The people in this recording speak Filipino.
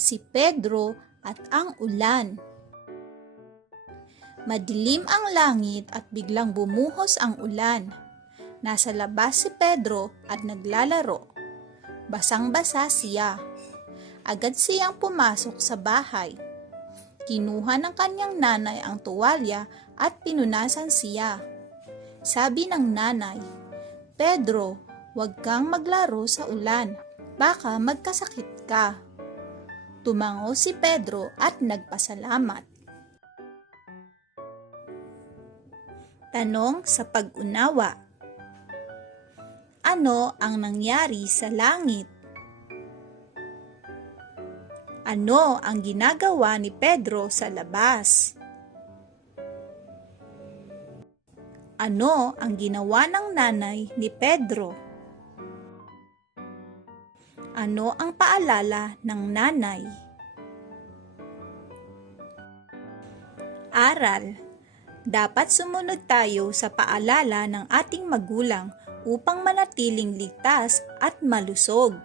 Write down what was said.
si Pedro at ang ulan. Madilim ang langit at biglang bumuhos ang ulan. Nasa labas si Pedro at naglalaro. Basang-basa siya. Agad siyang pumasok sa bahay. Kinuha ng kanyang nanay ang tuwalya at pinunasan siya. Sabi ng nanay, "Pedro, huwag kang maglaro sa ulan. Baka magkasakit ka." Tumango si Pedro at nagpasalamat. Tanong sa pag-unawa. Ano ang nangyari sa langit? Ano ang ginagawa ni Pedro sa labas? Ano ang ginawa ng nanay ni Pedro? Ano ang paalala ng nanay? Aral. Dapat sumunod tayo sa paalala ng ating magulang upang manatiling ligtas at malusog.